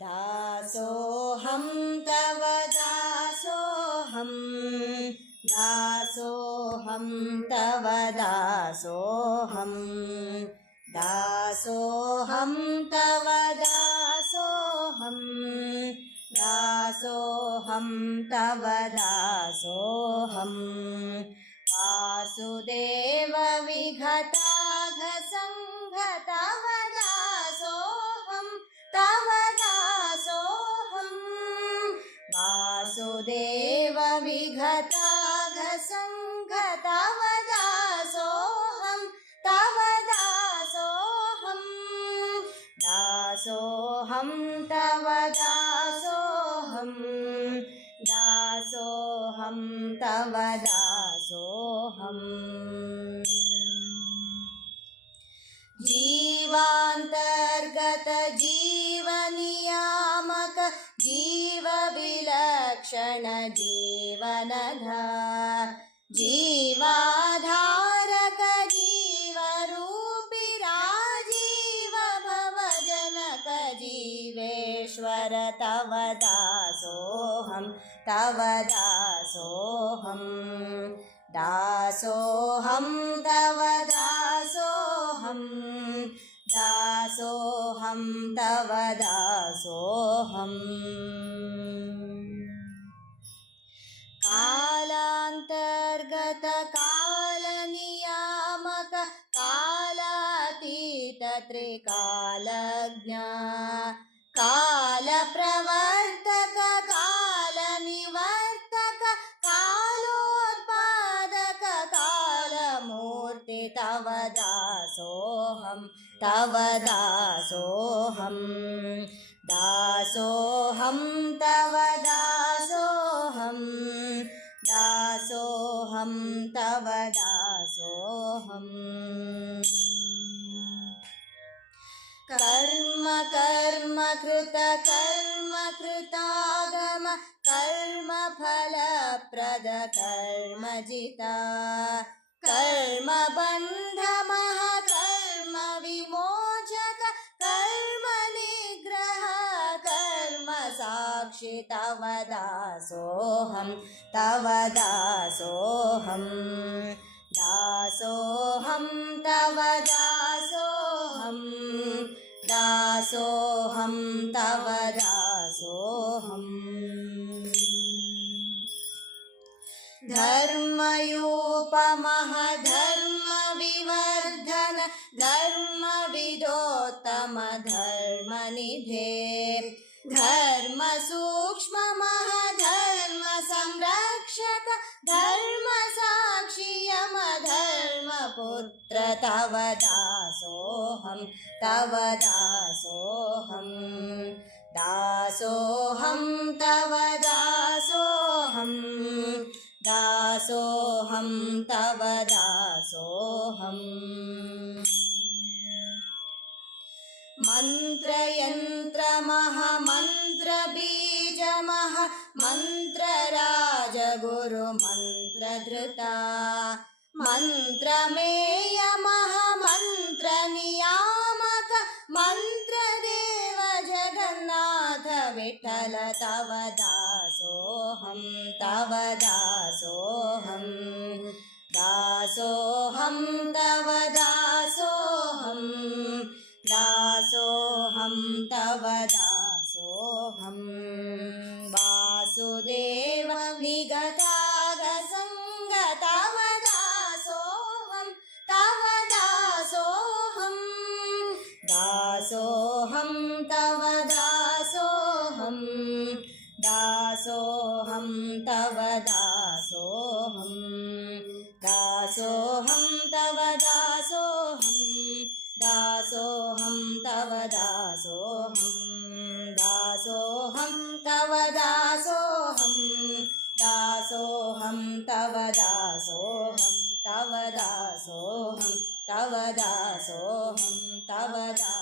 दासोऽहं तव दासोऽहं दासोऽहं तव दासोऽहं दासोऽहं तव दासोऽहं दासोऽहं तव दासोऽहं वासुदेव विघटाघसंघ तव दासोऽहं तव दासोऽहं वासुदेव विघटाघसंघ तव दासोऽहं तव दासोऽहं दासोऽहं तव दासोऽहं दासोऽहं तव दासोऽहम् जीवान्तर्गत जीवनियामक जीवविलक्षण जीवनधार जीवाधारक जीवरूपि राजीव भवजनक जीवेश्वर तव दासोऽहं तव दासोऽहं दासोऽहं तव दासोऽहं दासोऽहं तव दासोऽहम् कालान्तर्गत कालनियामक कालातीत त्रिकालज्ञ कालप्रवर्तक कालनिवर्तक कालोत्पादक कालमूर्ति तव दासोऽहं तव दासोऽहं दासोऽहं तव दासोऽहं दासोऽहं तव दासोऽहम् कर्म कर्म कृत कर्म कृतागम कर्म फलप्रद कर्मजिता कर्म बन्ध मह कर्म विमोचक कर्म निग्रह कर्म साक्षि तव दासोऽहं तव दासोऽहं दासोऽहं तव दासोऽहं दासोऽहं तव दासोऽहम् धर्मयूपमः धर्मविवर्धन धर्मविदोत्तम धर्मनिधे धर्मसूक्ष्ममः धर्मसंरक्षक धर्मसाक्षि यमधर्मपुत्र तव दासोऽहं तव दासोऽहं दासोऽहं तव दासोऽहं दासोऽहं तव दासोऽहम् मन्त्रयन्त्रमः मन्त्रबीजमः मन्त्रराजगुरुमन्त्रधृता मन्त्रमेयमः मन्त्रनियामक मन्त्रदेव जगन्नाथ विठ्ठल तव दासोऽहं तव दासोऽहं दासोऽहं तव दासोऽहं दासोऽहं तव दासोऽहं वासुदेव विगतागसंग तव दासोऽहं तव दासोऽहं दासोऽहं तव दासोऽहं दासोऽहं तव दासोऽहं दासोऽहं तव दासोऽहं दासोऽहं तव दासोऽहं दासोऽहं तव दासोऽहं दासोऽहं तव दासोऽहं तव दासोऽहं तव दासोऽहं तव दासोऽहं